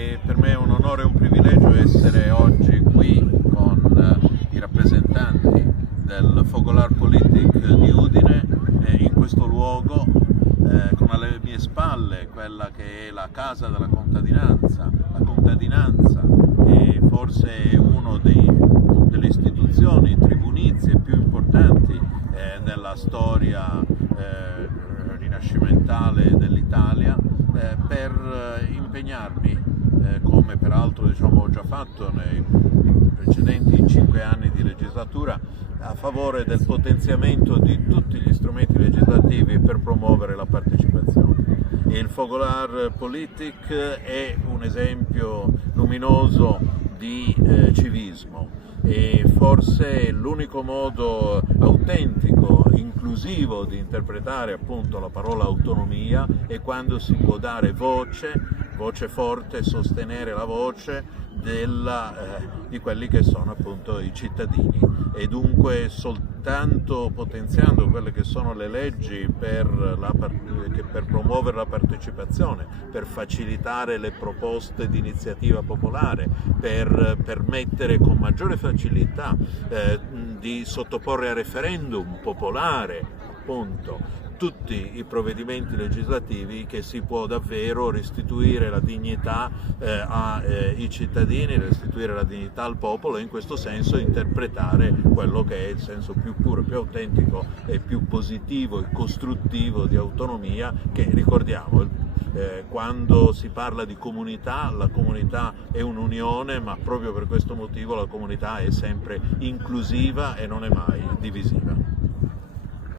e per me è un onore e un privilegio essere oggi qui con i rappresentanti del Fogolar Politic di Udine, in questo luogo, con alle mie spalle quella che è la casa della contadinanza, la contadinanza che forse è una delle istituzioni tribunizie più importanti nella storia rinascimentale dell'Italia, per impegnarmi, come peraltro ho già fatto nei precedenti 5 anni di legislatura, a favore del potenziamento di tutti gli strumenti legislativi per promuovere la partecipazione. Il Fogolar Politic è un esempio luminoso di civismo e forse è l'unico modo autentico, inclusivo di interpretare appunto la parola autonomia è quando si può dare voce forte, sostenere la voce di quelli che sono appunto i cittadini, e dunque soltanto potenziando quelle che sono le leggi per promuovere la partecipazione, per facilitare le proposte di iniziativa popolare, per permettere con maggiore facilità di sottoporre a referendum popolare appunto tutti i provvedimenti legislativi, che si può davvero restituire la dignità ai cittadini, restituire la dignità al popolo, e in questo senso interpretare quello che è il senso più puro, più autentico e più positivo e costruttivo di autonomia, che ricordiamo, quando si parla di comunità, la comunità è un'unione, ma proprio per questo motivo la comunità è sempre inclusiva e non è mai divisiva.